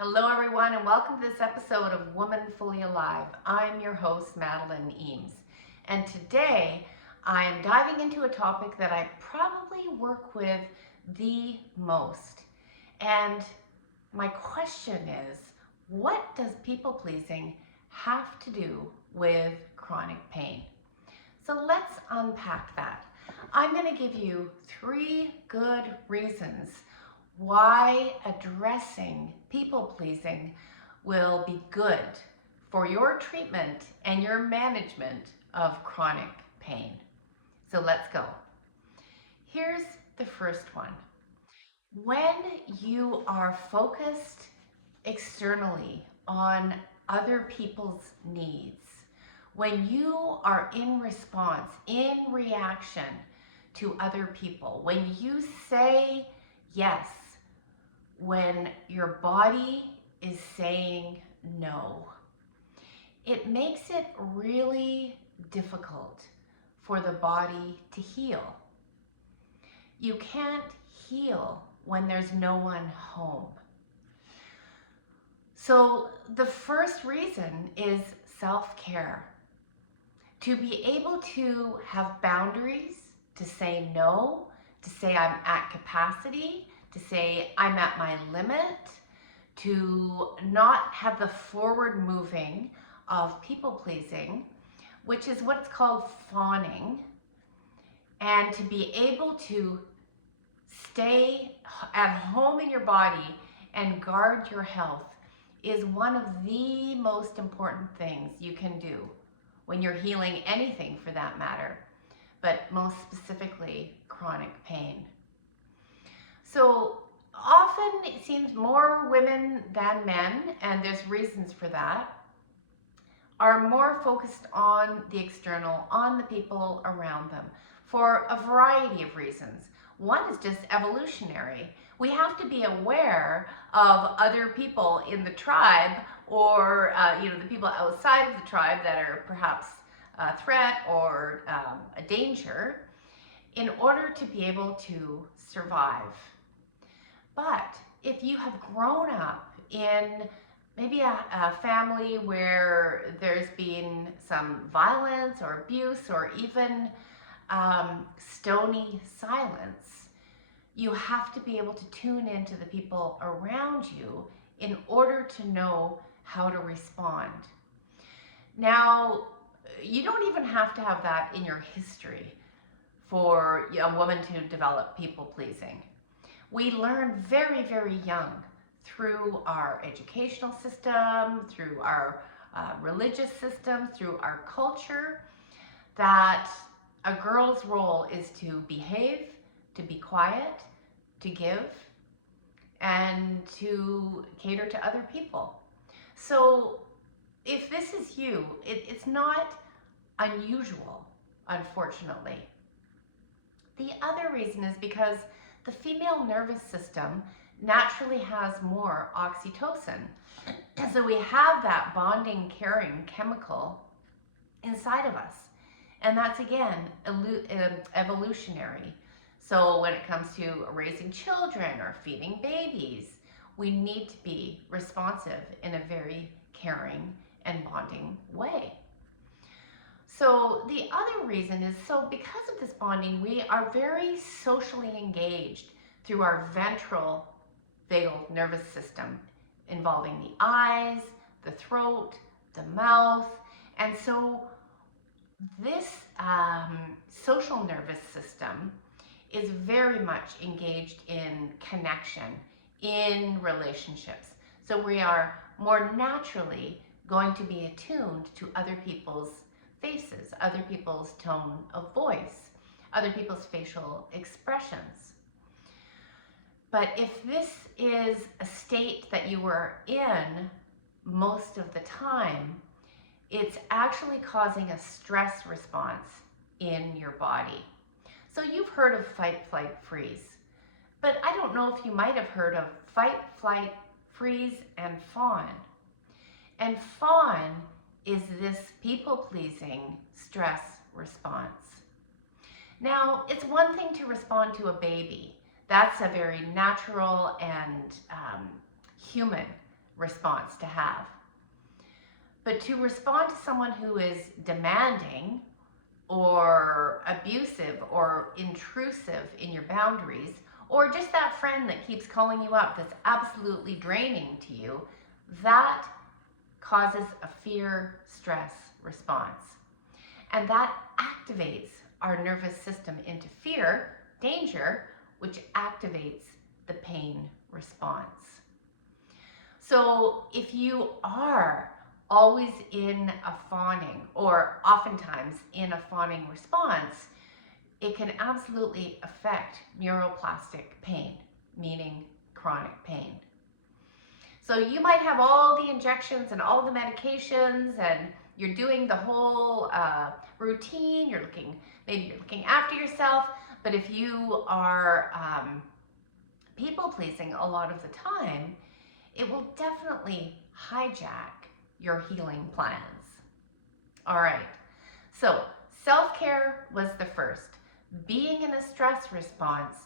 Hello, everyone, and welcome to this episode of Woman Fully Alive. I'm your host, Madeline Eames, and today I am diving into a topic that I probably work with the most. And my question is, what does people pleasing have to do with chronic pain? So let's unpack that. I'm going to give you 3 good reasons why addressing people pleasing will be good for your treatment and your management of chronic pain. So let's go. Here's the first one. When you are focused externally on other people's needs, when you are in response, in reaction to other people, when you say yes, when your body is saying no, it makes it really difficult for the body to heal. You can't heal when there's no one home. So the first reason is self-care. To be able to have boundaries, to say no, to say I'm at capacity, to say I'm at my limit, to not have the forward moving of people pleasing, which is what's called fawning, and to be able to stay at home in your body and guard your health is one of the most important things you can do when you're healing anything for that matter, but most specifically chronic pain. So often it seems more women than men, and there's reasons for that, are more focused on the external, on the people around them, for a variety of reasons. One is just evolutionary. We have to be aware of other people in the tribe or the people outside of the tribe that are perhaps a threat or a danger in order to be able to survive. But if you have grown up in maybe a family where there's been some violence or abuse or even stony silence, you have to be able to tune into the people around you in order to know how to respond. Now, you don't even have to have that in your history for a woman to develop people pleasing. We learn very, very young through our educational system, through our religious system, through our culture, that a girl's role is to behave, to be quiet, to give, and to cater to other people. So if this is you, it's not unusual, unfortunately. The other reason is because the female nervous system naturally has more oxytocin. So we have that bonding, caring chemical inside of us. And that's, again, evolutionary. So when it comes to raising children or feeding babies, we need to be responsive in a very caring and bonding way. So the other reason is, because of this bonding, we are very socially engaged through our ventral vagal nervous system, involving the eyes, the throat, the mouth. And so this social nervous system is very much engaged in connection, in relationships. So we are more naturally going to be attuned to other people's faces, other people's tone of voice, other people's facial expressions. But if this is a state that you are in most of the time, it's actually causing a stress response in your body. So you've heard of fight, flight, freeze, but I don't know if you might have heard of fight, flight, freeze, and fawn. And fawn is this people-pleasing stress response. Now, it's one thing to respond to a baby. That's a very natural and human response to have. But to respond to someone who is demanding or abusive or intrusive in your boundaries, or just that friend that keeps calling you up that's absolutely draining to you, that causes a fear stress response. And that activates our nervous system into fear, danger, which activates the pain response. So if you are always in a fawning, or oftentimes in a fawning response, it can absolutely affect neuroplastic pain, meaning chronic pain. So you might have all the injections and all the medications, and you're doing the whole routine, maybe you're looking after yourself, but if you are people pleasing a lot of the time, it will definitely hijack your healing plans. All right, so self-care was the first. Being in a stress response,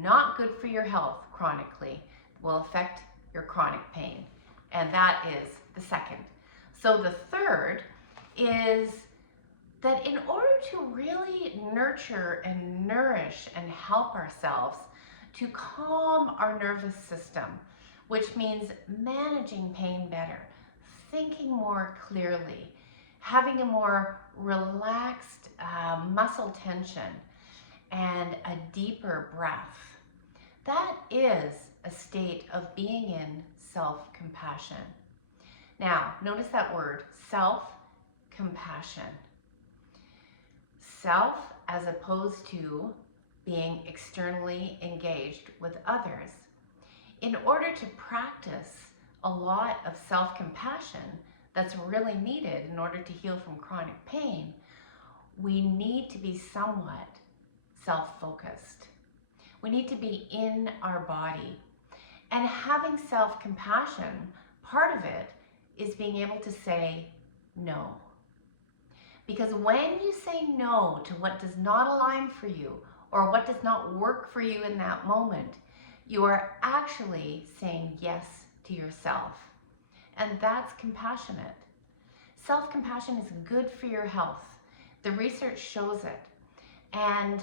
not good for your health chronically, will affect your chronic pain. And that is the second. So the third is that in order to really nurture and nourish and help ourselves to calm our nervous system, which means managing pain better, thinking more clearly, having a more relaxed muscle tension, and a deeper breath. That is a state of being in self-compassion. Now, notice that word, self-compassion. Self as opposed to being externally engaged with others. In order to practice a lot of self-compassion that's really needed in order to heal from chronic pain, we need to be somewhat self-focused. We need to be in our body. And having self-compassion, part of it is being able to say no. Because when you say no to what does not align for you or what does not work for you in that moment, you are actually saying yes to yourself. And that's compassionate. Self-compassion is good for your health. The research shows it. And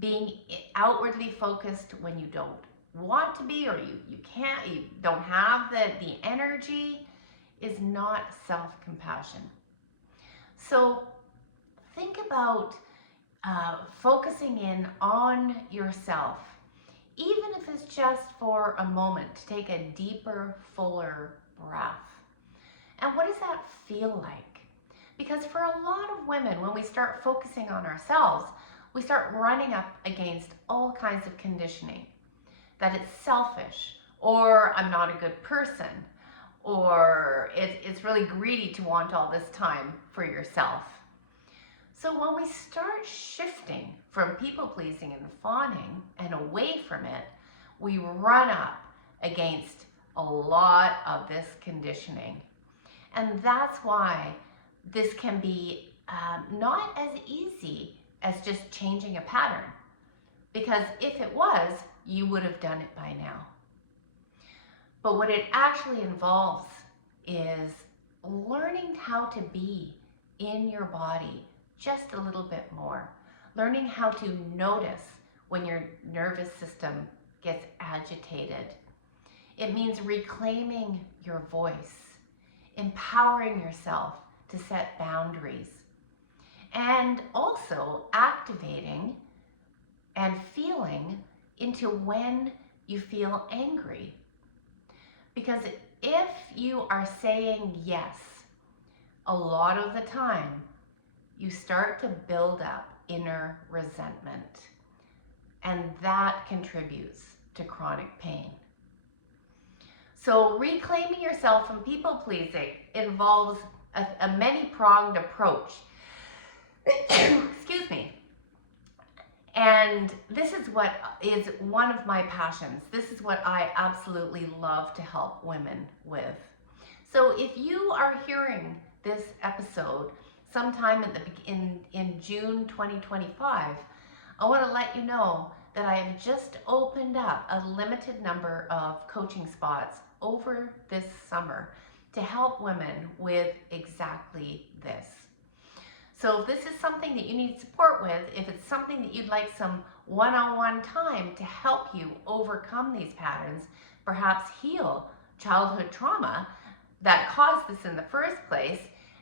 being outwardly focused when you don't want to be, or you don't have the energy, is not self-compassion. So think about focusing in on yourself, even if it's just for a moment, to take a deeper, fuller breath. And what does that feel like? Because for a lot of women, when we start focusing on ourselves, we start running up against all kinds of conditioning. That it's selfish, or I'm not a good person, or it's really greedy to want all this time for yourself. So when we start shifting from people-pleasing and fawning and away from it, we run up against a lot of this conditioning. And that's why this can be not as easy as just changing a pattern. Because if it was, you would have done it by now. But what it actually involves is learning how to be in your body just a little bit more. Learning how to notice when your nervous system gets agitated. It means reclaiming your voice, empowering yourself to set boundaries, and also activating and feeling into when you feel angry. Because if you are saying yes a lot of the time, you start to build up inner resentment, and that contributes to chronic pain. So reclaiming yourself from people-pleasing involves a many-pronged approach. Excuse me. And this is what is one of my passions. This is what I absolutely love to help women with. So if you are hearing this episode sometime in June 2025, I want to let you know that I have just opened up a limited number of coaching spots over this summer to help women with exactly this. So if this is something that you need support with, if it's something that you'd like some one-on-one time to help you overcome these patterns, perhaps heal childhood trauma that caused this in the first place,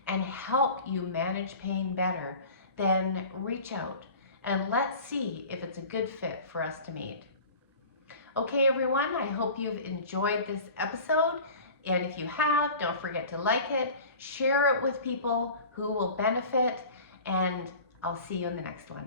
and help you manage pain better, then reach out and let's see if it's a good fit for us to meet. Okay, everyone, I hope you've enjoyed this episode. And if you have, don't forget to like it, share it with people who will benefit, and I'll see you in the next one.